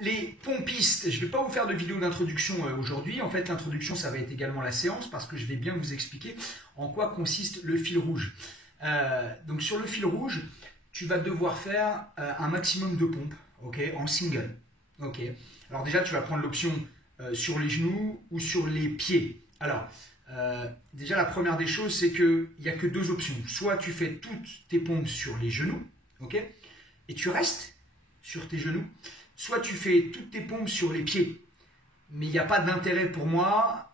Maintenant, les pompistes, je ne vais pas vous faire de vidéo d'introduction aujourd'hui. En fait, l'introduction, ça va être également la séance parce que je vais bien vous expliquer en quoi consiste le fil rouge. Donc, sur le fil rouge, tu vas devoir faire un maximum de pompes, okay, en single. Okay. Alors déjà, tu vas prendre l'option sur les genoux ou sur les pieds. Alors, déjà, la première des choses, c'est qu'il n'y a que deux options. Soit tu fais toutes tes pompes sur les genoux, okay, et tu restes sur tes genoux, soit tu fais toutes tes pompes sur les pieds. Mais il n'y a pas d'intérêt pour moi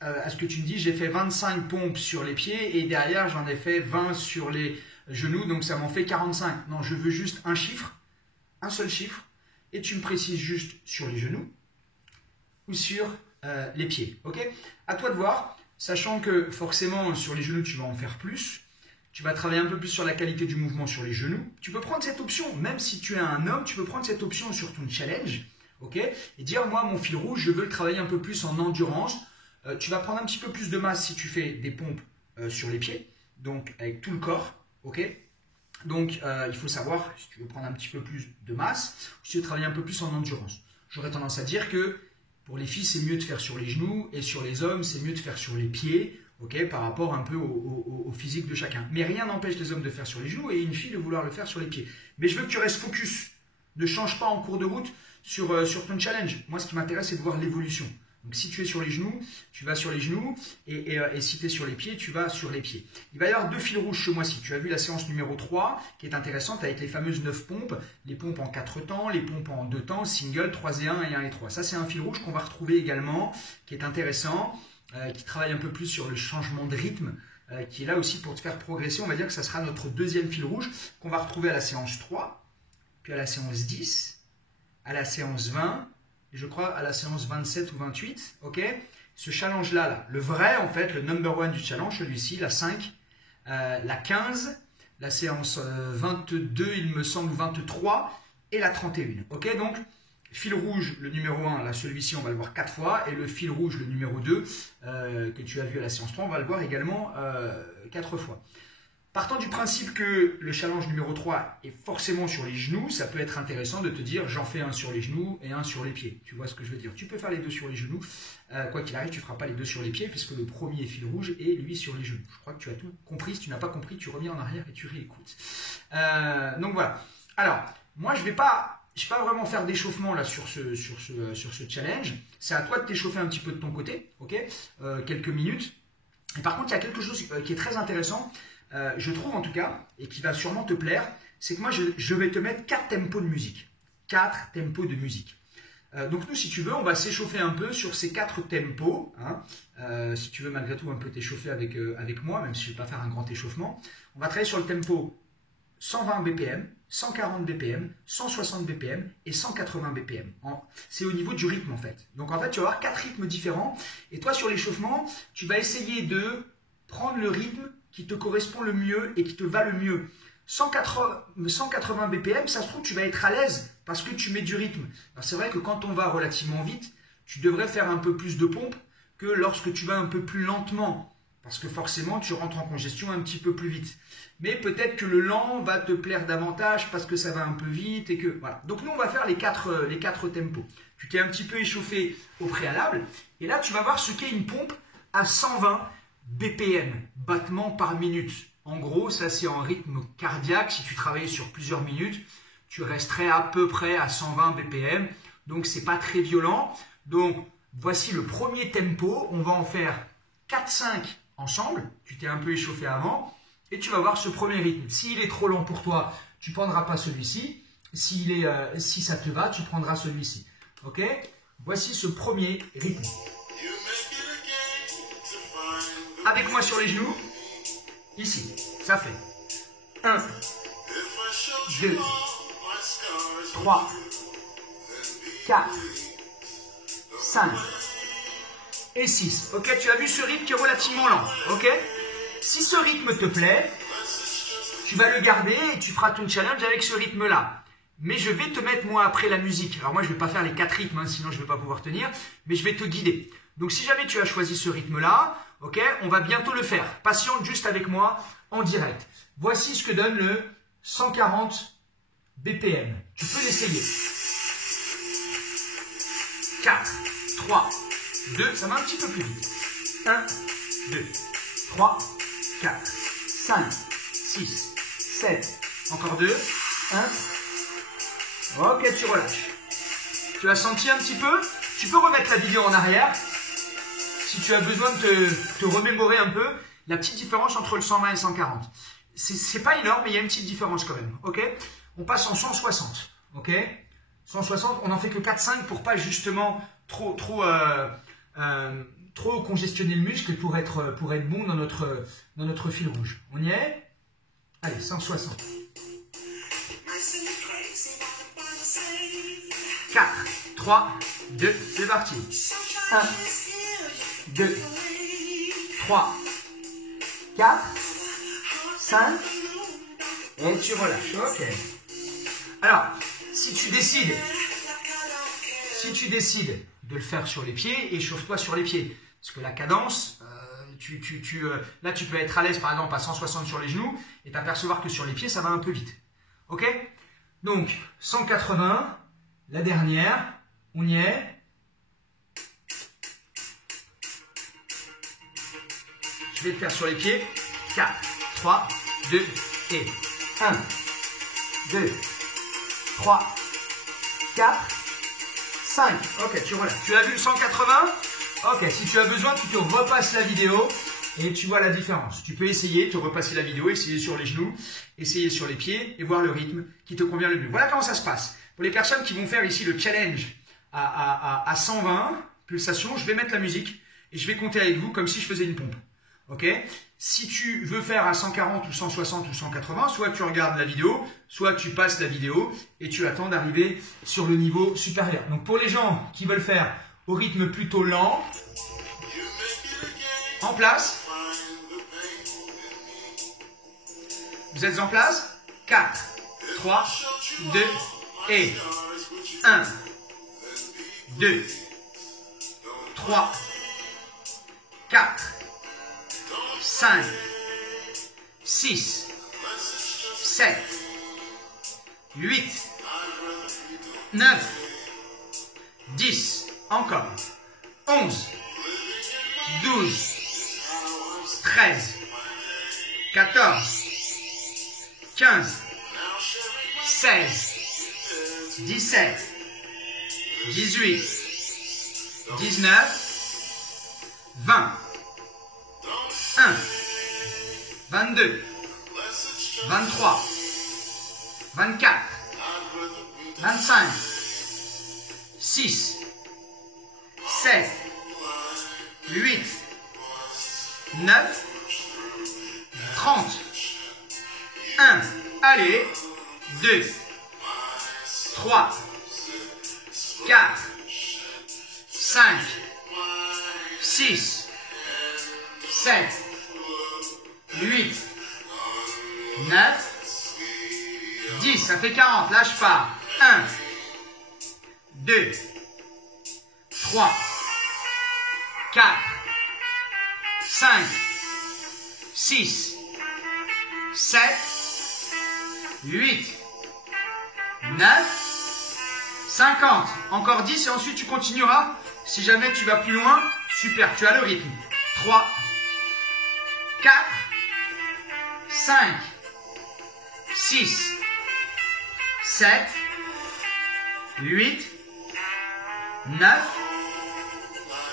à ce que tu me dis, j'ai fait 25 pompes sur les pieds et derrière j'en ai fait 20 sur les genoux, donc ça m'en fait 45. Non, je veux juste un chiffre, un seul chiffre, et tu me précises juste sur les genoux ou sur les pieds. Ok? À toi de voir, sachant que forcément sur les genoux tu vas en faire plus. Tu vas travailler un peu plus sur la qualité du mouvement sur les genoux. Tu peux prendre cette option, même si tu es un homme, tu peux prendre cette option sur ton challenge, ok, et dire, moi, mon fil rouge, je veux le travailler un peu plus en endurance. Tu vas prendre un petit peu plus de masse si tu fais des pompes sur les pieds, donc avec tout le corps, ok. Donc, il faut savoir, si tu veux prendre un petit peu plus de masse, ou si tu veux travailler un peu plus en endurance. J'aurais tendance à dire que pour les filles, c'est mieux de faire sur les genoux, et sur les hommes, c'est mieux de faire sur les pieds, okay, par rapport un peu au physique de chacun. Mais rien n'empêche les hommes de faire sur les genoux et une fille de vouloir le faire sur les pieds. Mais je veux que tu restes focus. Ne change pas en cours de route sur ton challenge. Moi, ce qui m'intéresse, c'est de voir l'évolution. Donc, si tu es sur les genoux, tu vas sur les genoux. Et si tu es sur les pieds, tu vas sur les pieds. Il va y avoir deux fils rouges ce mois-ci. Tu as vu la séance numéro 3 qui est intéressante avec les fameuses 9 pompes. Les pompes en 4 temps, les pompes en 2 temps, single, 3 et 1 et 1 et 3. Ça, c'est un fil rouge qu'on va retrouver également, qui est intéressant. Qui travaille un peu plus sur le changement de rythme, qui est là aussi pour te faire progresser. On va dire que ça sera notre deuxième fil rouge qu'on va retrouver à la séance 3, puis à la séance 10, à la séance 20, et je crois à la séance 27 ou 28. Okay, ce challenge-là, là, le vrai, en fait, le number one du challenge, celui-ci, la 5, la 15, la séance 22, il me semble, 23, et la 31. Ok, donc, fil rouge, le numéro 1, là celui-ci on va le voir 4 fois, et le fil rouge, le numéro 2, que tu as vu à la séance 3, on va le voir également 4 fois. Partant du principe que le challenge numéro 3 est forcément sur les genoux, ça peut être intéressant de te dire j'en fais un sur les genoux et un sur les pieds. Tu vois ce que je veux dire? Tu peux faire les deux sur les genoux, quoi qu'il arrive tu ne feras pas les deux sur les pieds puisque le premier fil rouge est lui sur les genoux. Je crois que tu as tout compris, si tu n'as pas compris tu reviens en arrière et tu réécoutes. Donc voilà. Alors, moi je ne vais pas vraiment faire d'échauffement là sur ce challenge. C'est à toi de t'échauffer un petit peu de ton côté, ok, quelques minutes. Et par contre, il y a quelque chose qui est très intéressant, je trouve en tout cas, et qui va sûrement te plaire, c'est que moi, je vais te mettre 4 tempos de musique. 4 tempos de musique. Donc nous, si tu veux, on va s'échauffer un peu sur ces 4 tempos. Hein. Si tu veux malgré tout un peu t'échauffer avec moi, même si je ne vais pas faire un grand échauffement. On va travailler sur le tempo 120 BPM, 140 BPM, 160 BPM et 180 BPM. C'est au niveau du rythme en fait. Donc en fait, tu vas avoir 4 rythmes différents. Et toi, sur l'échauffement, tu vas essayer de prendre le rythme qui te correspond le mieux et qui te va le mieux. 180 BPM, ça se trouve, tu vas être à l'aise parce que tu mets du rythme. C'est vrai que quand on va relativement vite, tu devrais faire un peu plus de pompe que lorsque tu vas un peu plus lentement. Parce que forcément, tu rentres en congestion un petit peu plus vite. Mais peut-être que le lent va te plaire davantage parce que ça va un peu vite et que voilà. Donc nous, on va faire les quatre tempos. Tu t'es un petit peu échauffé au préalable. Et là, tu vas voir ce qu'est une pompe à 120 BPM, battements par minute. En gros, ça c'est en rythme cardiaque. Si tu travaillais sur plusieurs minutes, tu resterais à peu près à 120 BPM. Donc, c'est pas très violent. Donc, voici le premier tempo. On va en faire 4-5 ensemble. Tu t'es un peu échauffé avant. Et tu vas voir ce premier rythme. S'il est trop long pour toi, tu ne prendras pas celui-ci. Si ça te va, tu prendras celui-ci. Ok? Voici ce premier rythme. Avec moi sur les genoux. Ici. Ça fait 1, 2, 3, 4, 5 et 6. Ok, tu as vu ce rythme qui est relativement lent. Ok? Si ce rythme te plaît, tu vas le garder et tu feras ton challenge avec ce rythme-là. Mais je vais te mettre moi après la musique. Alors moi je ne vais pas faire les 4 rythmes, hein, sinon je ne vais pas pouvoir tenir, mais je vais te guider. Donc si jamais tu as choisi ce rythme-là, ok, on va bientôt le faire. Patiente juste avec moi en direct. Voici ce que donne le 140 BPM. Tu peux l'essayer. 3, 2, ça va un petit peu plus vite. 1, 2, 3, 4, 5, 6, 7, encore 2, 1. Ok, tu relâches. Tu as senti un petit peu? Tu peux remettre la vidéo en arrière si tu as besoin de te remémorer un peu la petite différence entre le 120 et le 140. C'est pas énorme, mais il y a une petite différence quand même. Ok? On passe en 160. Ok? 160, on n'en fait que 4-5 pour pas justement trop congestionner le muscle pour être bon dans notre fil rouge. On y est? Allez, 160. 4, 3, 2, c'est parti. 1, 2, 3, 4, 5, et tu relâches. Ok. Alors, si tu décides de le faire sur les pieds, échauffe-toi sur les pieds. Parce que la cadence, là tu peux être à l'aise par exemple à 160 sur les genoux et t'apercevoir que sur les pieds ça va un peu vite. Ok? Donc 180, la dernière, on y est. Je vais le faire sur les pieds. 4, 3, 2 et 1, 2, 3, 4, 5. Ok, tu relâches. Tu as vu le 180? Ok, si tu as besoin, tu te repasses la vidéo et tu vois la différence. Tu peux essayer, te repasser la vidéo, essayer sur les genoux, essayer sur les pieds et voir le rythme qui te convient le mieux. Voilà comment ça se passe. Pour les personnes qui vont faire ici le challenge à 120 pulsations, je vais mettre la musique et je vais compter avec vous comme si je faisais une pompe. Ok? Si tu veux faire à 140 ou 160 ou 180, soit tu regardes la vidéo, soit tu passes la vidéo et tu attends d'arriver sur le niveau supérieur. Donc pour les gens qui veulent faire au rythme plutôt lent, en place. Vous êtes en place? 4, 3, 2 et 1, 2, 3, 4, 5, 6, 7, 8, 9, 10, encore, 11, 12, 13, 14, 15, 16, 17, 18, 19, 20, 1, 22, 23, 24, 25, 6, 7, 8, 9, 30, 1, allez, 2, 3, 4, 5, 6, 7, 8, 9, 10, ça fait 40, lâche pas. 1, 2, 3, 4, 5, 6, 7, 8, 9, 50. Encore 10 et ensuite tu continueras. Si jamais tu vas plus loin, super, tu as le rythme. 3, 4, 5, 6, 7, 8, 9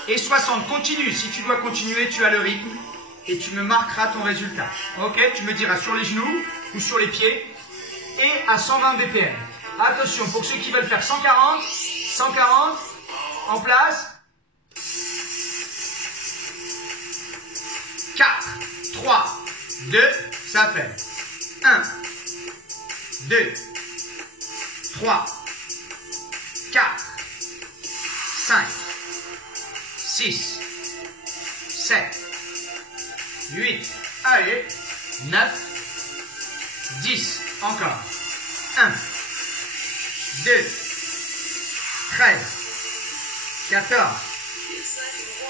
et 60. Continue. Si tu dois continuer, tu as le rythme et tu me marqueras ton résultat. Ok, tu me diras sur les genoux ou sur les pieds et à 120 BPM. Attention, pour ceux qui veulent faire 140, 140, en place. 4, 3, 2, ça fait 1, 2, 3, 4, 5, 6, 7, 8, allez, 9, 10, encore. 1, 2, 13, 14,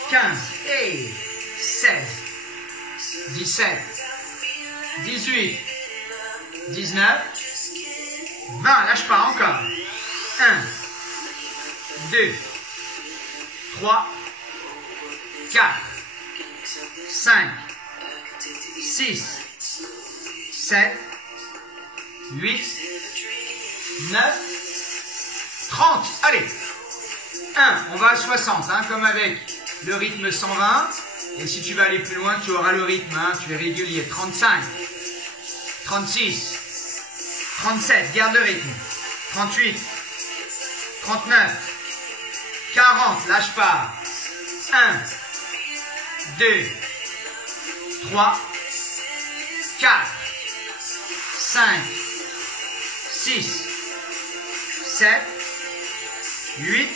15 et 16, 17, 18, 19, 20, lâche pas, encore. 1, 2, 3, 4, 5, 6, 7, 8, 9, 30. Allez, 1, on va à 60, hein, comme avec le rythme 120. Et si tu vas aller plus loin, tu auras le rythme, hein, tu es régulier. 35, 36, 37, garde le rythme. 38, 39, 40, lâche pas. 1, 2, 3, 4, 5, 6, 7, 8,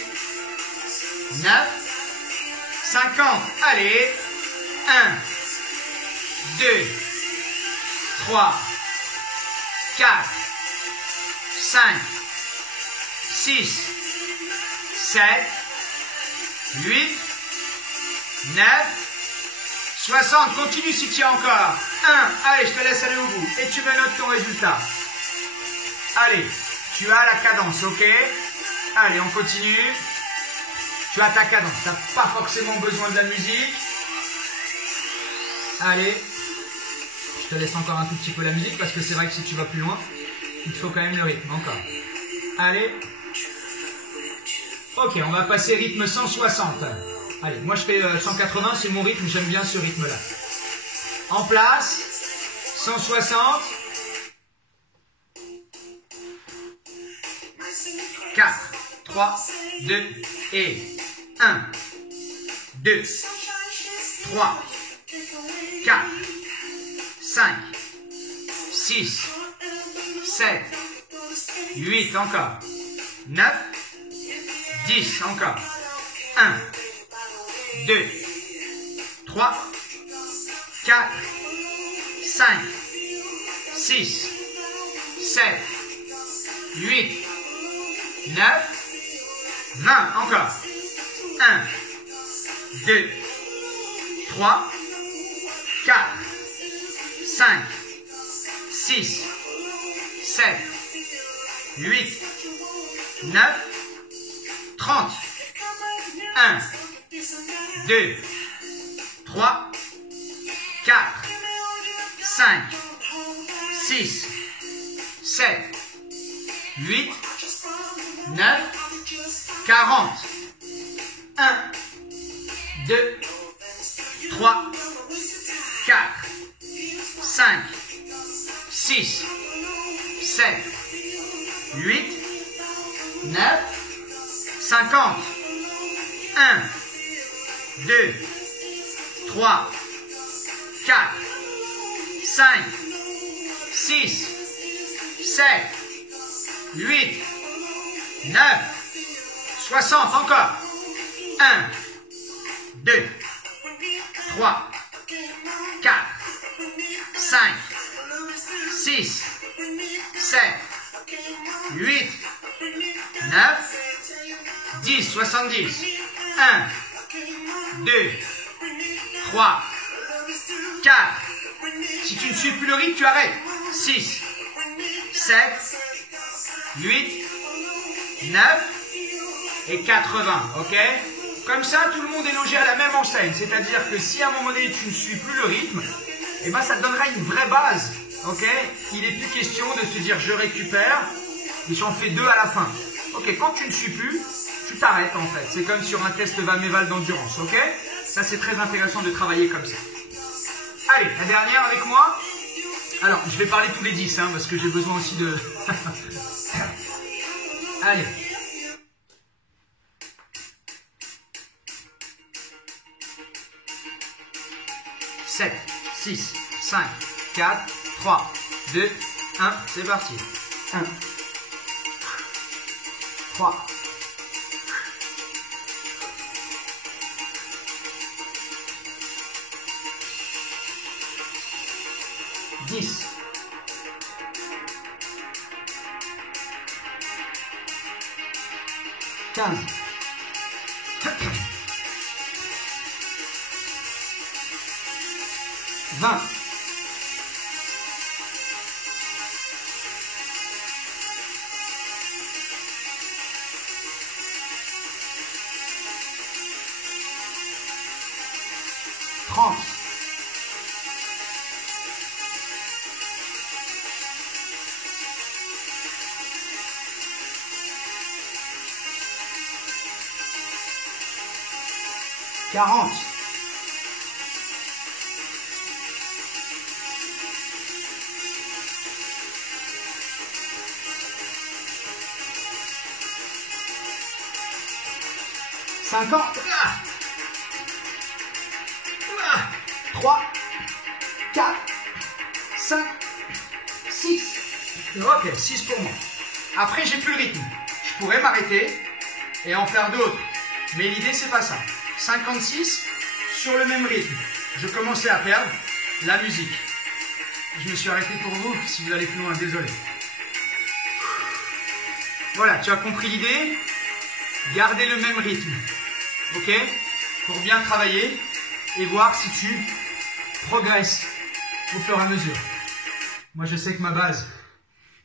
9, 50. Allez. 1, 2, 3, 4, 5, 6, 7, 8, 9, 60. Continue si tu as encore. 1. Allez, je te laisse aller au bout. Et tu me notes ton résultat. Allez, tu as la cadence, ok? Allez, on continue. Tu as ta cadence. Tu n'as pas forcément besoin de la musique. Allez, je te laisse encore un tout petit peu la musique parce que c'est vrai que si tu vas plus loin, il te faut quand même le rythme. Encore. Allez. Ok, on va passer rythme 160. Allez, moi je fais 180, c'est mon rythme, j'aime bien ce rythme-là. En place, 160. 4, 3, 2 et 1, 2, 3, 4, 5, 6, 7, 8, encore. 9, 10, encore. 1, 2, 3, 4, 5, 6, 7, 8, 9, 20, encore. 1, 2, 3, 4, 5, 6, 7, 8, 9, 30. 1, 2, 3, 4, 5, 6, 7, 8, 9, 40. 1, 2, 3, 4, 5, 6, 7, 8, 9, 50. 1, 2, 3, 4, 5, 6, 7, 8, 9, 60. Encore. 1, 2, 3, 4, 5, 6, 7, 8, 9, 10, 70. 1, 2, 3, 4. Si tu ne suis plus le rythme, tu arrêtes. 6, 7, 8, 9 et 80. Ok? Comme ça, tout le monde est logé à la même enseigne. C'est-à-dire que si à un moment donné, tu ne suis plus le rythme, eh ben, ça te donnera une vraie base. Ok? Il n'est plus question de se dire je récupère et j'en fais 2 à la fin. Ok? Quand tu ne suis plus, tu t'arrêtes en fait. C'est comme sur un test Valmeval d'endurance. Ok? Ça, c'est très intéressant de travailler comme ça. Allez, la dernière avec moi. Alors, je vais parler tous les 10, hein, parce que j'ai besoin aussi de... Allez. « 7, 6, 5, 4, 3, 2, 1, c'est parti. 1, 3, 10, 15, 20, 21, 30. Quarante. 50. 3, 4, 5, 6. Ok, 6 pour moi. Après, j'ai plus le rythme. Je pourrais m'arrêter et en faire d'autres. Mais l'idée, c'est pas ça. 56 sur le même rythme. Je commençais à perdre la musique. Je me suis arrêté pour vous. Si vous allez plus loin, désolé. Voilà, tu as compris l'idée. Gardez le même rythme. Ok? Pour bien travailler et voir si tu progresses au fur et à mesure. Moi, je sais que ma base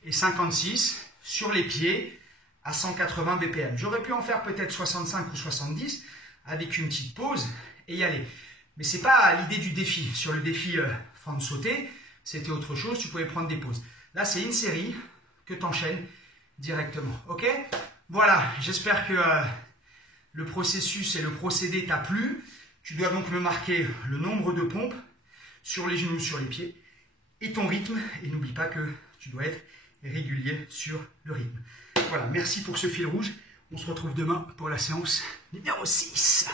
est 56 sur les pieds à 180 BPM. J'aurais pu en faire peut-être 65 ou 70 avec une petite pause et y aller. Mais ce n'est pas l'idée du défi. Sur le défi fan sauter, c'était autre chose. Tu pouvais prendre des pauses. Là, c'est une série que tu enchaînes directement. Ok? Voilà, j'espère que le processus et le procédé t'a plu. Tu dois donc me marquer le nombre de pompes sur les genoux, sur les pieds et ton rythme. Et n'oublie pas que tu dois être régulier sur le rythme. Voilà, merci pour ce fil rouge. On se retrouve demain pour la séance numéro 6.